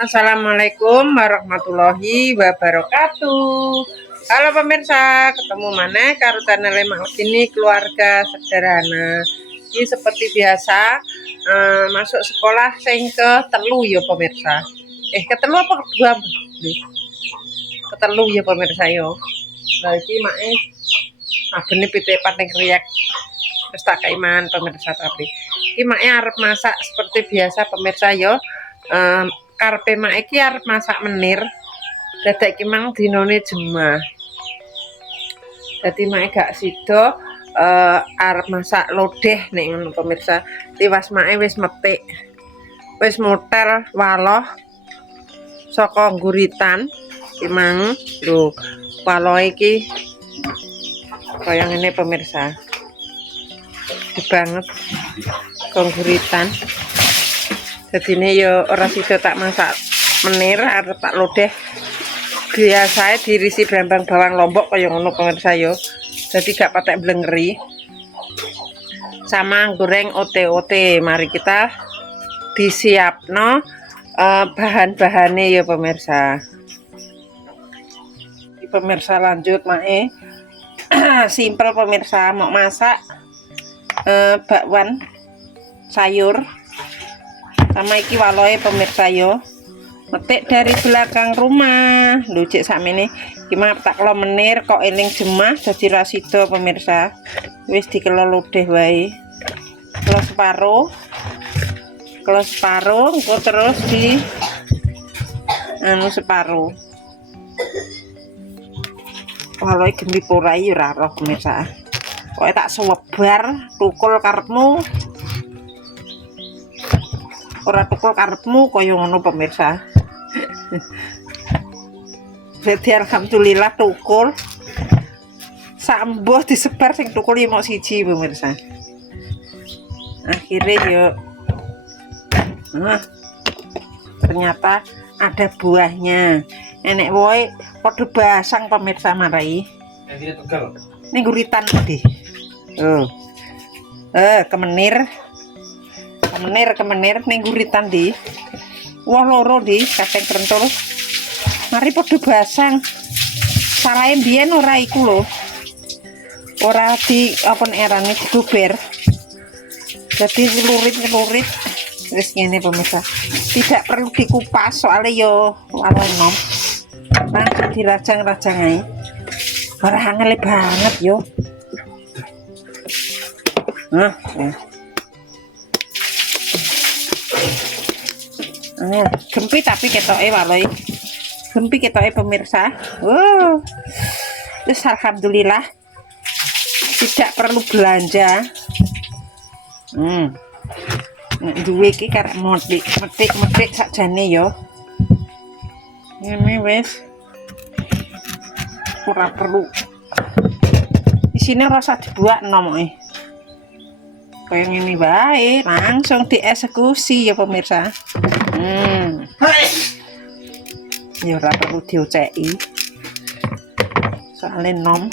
Assalamualaikum warahmatullahi wabarakatuh. Halo pemirsa, ketemu mana karo channel ini keluarga sederhana. Ini seperti biasa masuk sekolah sing ke telu ya pemirsa. Ketelu apa kedua? Ketelu ya pemirsa yo. Lah iki make abene pitepat ning riyak. Wis tak kaiman pemirsa tapi iki make arep masak seperti biasa pemirsa yo. Karepe mak iki arep masak menir. Dadak iki mang dinane Jemah. Dadi mak gak sida arep masak lodeh nek ngono pemirsa. Tiwas mak wis metik. Wis motel waloh saka Guritan. Iki mang lho waloh iki kaya ngene pemirsa. Gede banget Guritan. Jadine ya ora sida tak masak menir arep tak lodeh. Biasae dirisi brambang bawang lombok kaya ngono pemirsa yo. Jadi gak patek blengeri. Sama goreng ote-ote. Mari kita disiapno bahan-bahane ya pemirsa. Pemirsa lanjut mae. Simpel pemirsa mau masak bakwan sayur. Sama iki waloe pemirsa yo. Metik dari belakang rumah. Lho cek sakmene iki mah tak kelo menir kok eling Jemah dadi ra sida pemirsa. Wis dikelo lodeh wae. Kelo separo engko terus di separo. Waloe geni ora yo ora roh pemirsa. Pokoke tak sewebar tukul karepmu. Ora tukul karepmu kaya ngono pemirsa. Jadi alhamdulillah tukul sambuh disebar sing tukul ya mok siji pemirsa. Akhirnya yo ternyata ada buahnya. Enek woe padha basang pemirsa marai. Ini Tegal. Ning Guritan tadi. Kemenir ning Guritan di. Wah loro di Kateng Krentul. Mari padha basang. Salahe mbiyen ora iku lho. Ora di open erane digober. Jadi ngelurit. Wis ngene pemirsa. Tidak perlu dikupas soalnya yo ora enom. Langsung dirajang-rajang ae. Ora angel banget yo. Gempi tapi ketoke waloe. Gempi ketoke pemirsa. Terus alhamdulillah tidak perlu belanja. Duwe iki karep metik sakjane yo. Ngene wis. Ora perlu. Isine rasa dibuat nomoke. Kayak ngene wae, langsung dieksekusi ya pemirsa. Ya ora perlu dioceki. Soale nom.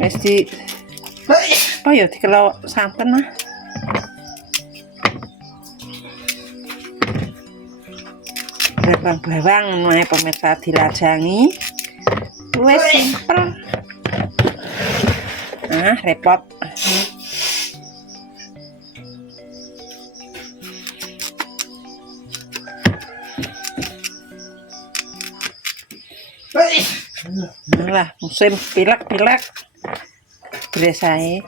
Wis di apa ya dikelo santen ah. Bawang wae pemirsa dilajangi. Wis simpel. Repot. Lah musim pilek biasae.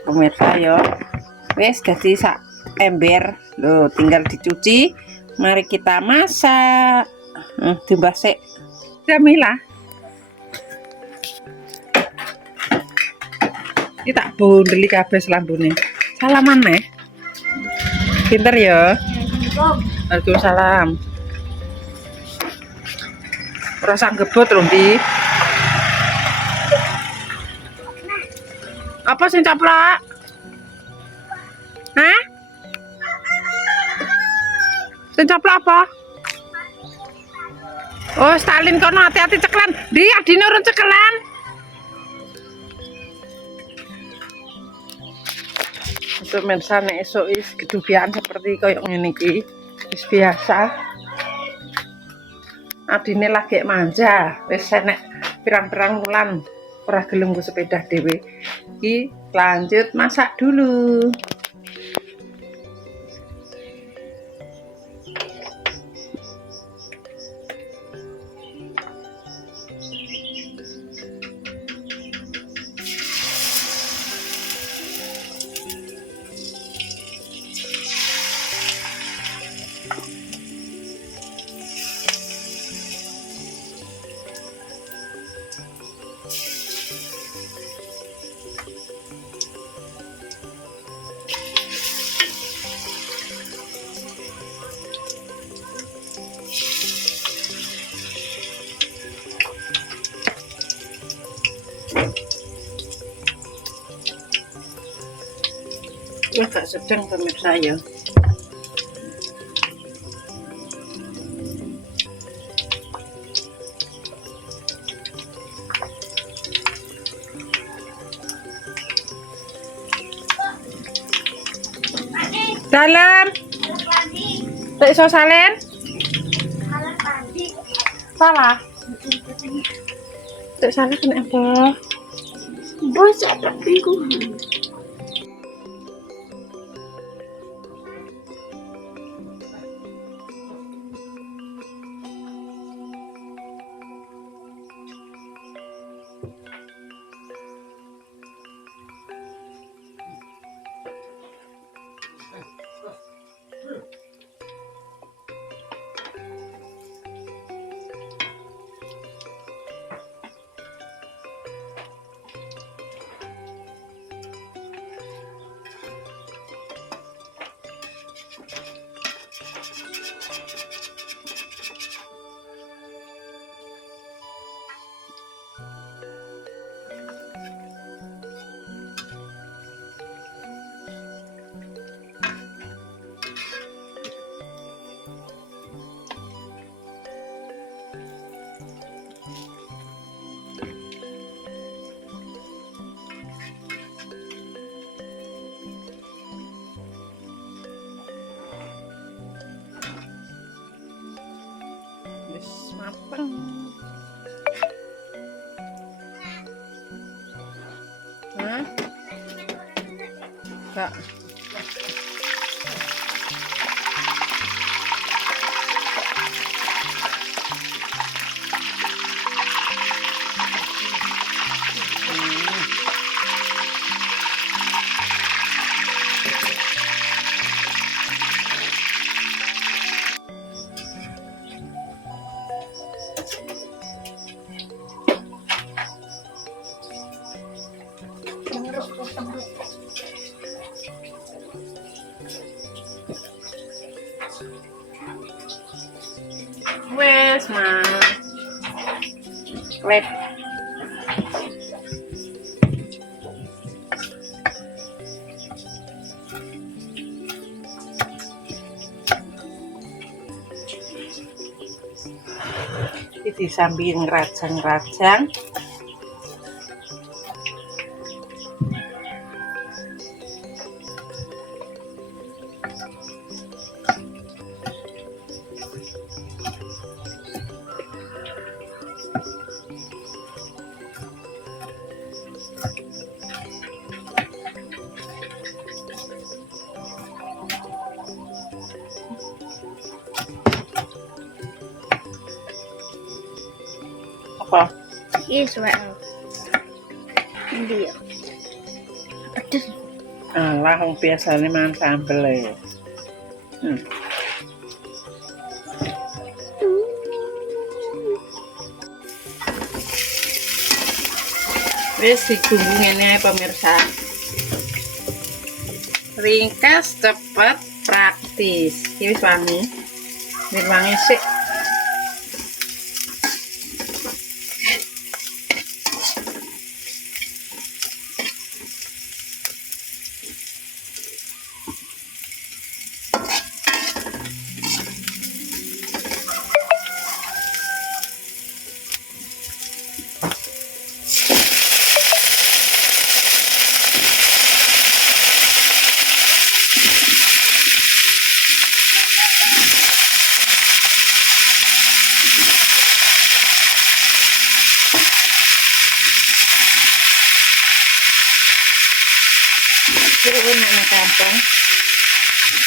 Pemirsa yo wis dadi sak ember lho tinggal dicuci. Mari kita masak. Dibasek Jamila. Iki tak bondeli kabeh lambune. Salaman nih. Pinter ya. Waalaikumsalam. Rasa gebot lho, Bi. Apa sing caplak? Hah? Sing caplak apa? Oh, Stalin kono hati-hati ceklan. Di adine urun ceklan. Untuk mensa nek esuk is kedubian seperti koyo ngene iki. Wis biasa. Adine lagi manja, wis enek pirang-pirang wulan ora gelem nggo sepeda dhewe. Iki lanjut masak dulu. Agak sedang pemirsa ya. Dalam. Tak iso salen? Salah. Tak salah kenapa? Bos ada bingung. Mateng. Hah? Kak. Wes, Mas. Klep. Iki sambil ngerajang-rajang. Apa? Yes, well. Dia. Pedes. Alah, wong biasane mangan sambel e. Wis ditunggu ngene ae pemirsa. ringkas, cepat, praktis. Ini wangi. Biar wangi sih. Turun anak kampung,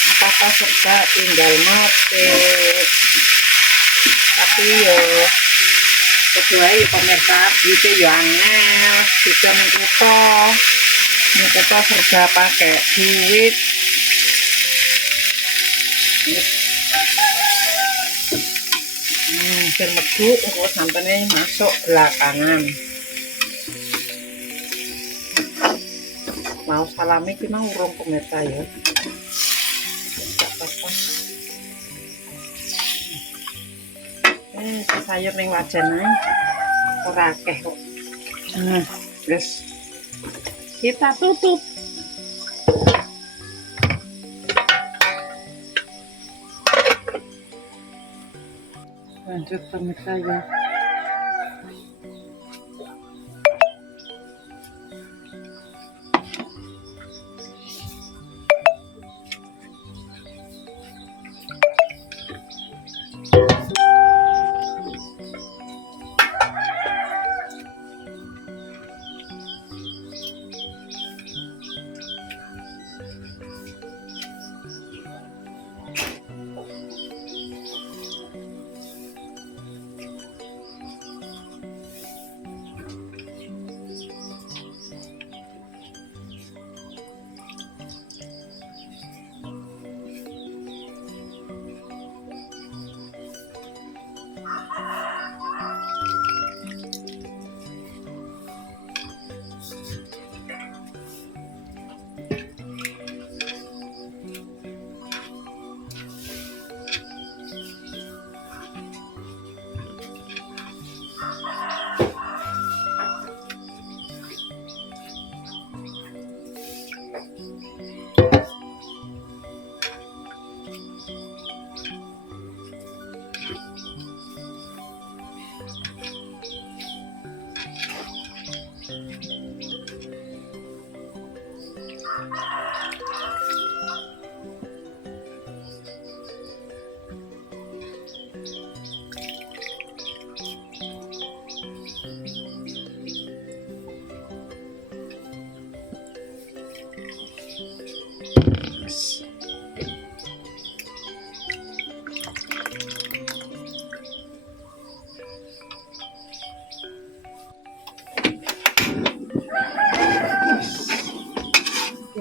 apa-apa serba tinggal motik. Tapi yo kedua pemirsa gitu yo angel bisa kita serba pakai duit. Medu kok sampai masuk belakangan. Mau salami ki mau urung pemirsa ya. Apa-apa. Sayur ning wajan ae. Ora akeh kok. Wis. Kita tutup. Lanjut pemirsa ya.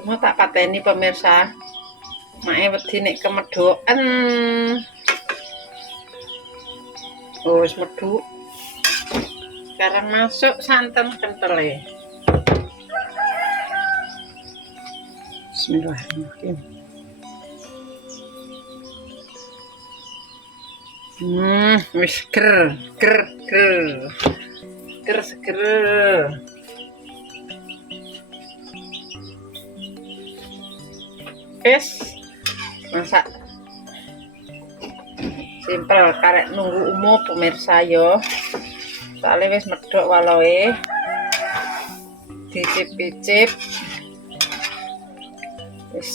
Mau tak pateni pemirsa, mae wedi nek kemedoken. Oh, wis medhuk. Sekarang masuk santan kentele. Bismillahirrahmanirrahim. Wis ger. Seger. Masak simpel karek nunggu umum pemirsa yo. Soalnya wis medhok waloe. Dicip-cip. Wis.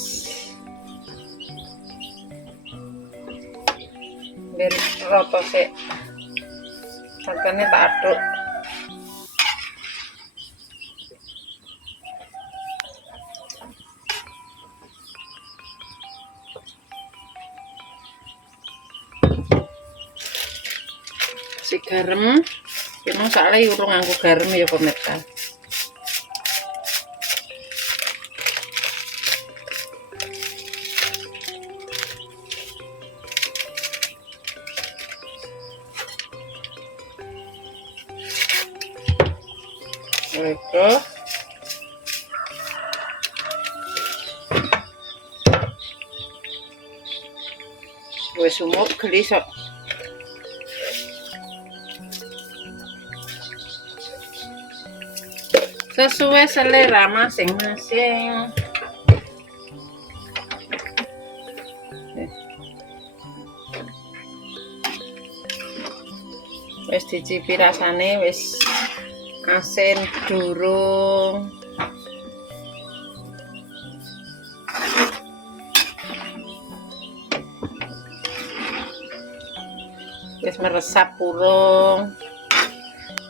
Ben rata sik. Santane tak aduk. Si garam, kita soalnya urung nganggo garam ya pemirsa. Itu wis sumut geli sok. Sesuai selera masing-masing. Wis dicipi rasane wis asin durung. Wis meresap purung.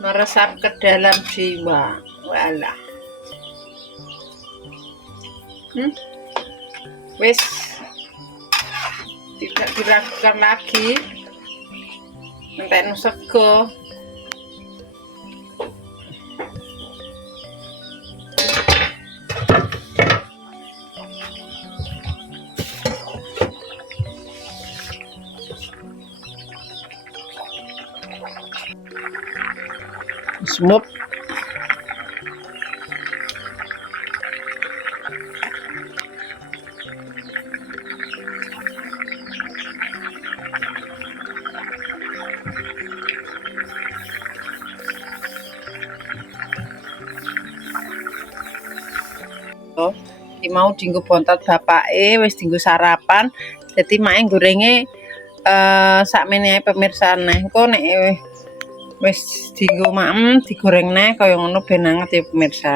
Meresap ke dalam jiwa. Walah. Wis tidak diragukan lagi. Entekno sego. Semut. Iki mau dienggo bontot bapake wis dienggo sarapan. Dadi mae gorenge sakmene ae pemirsa neh. Engko nek wis dienggo maem digoreng neh kaya ngono ben anget ya pemirsa.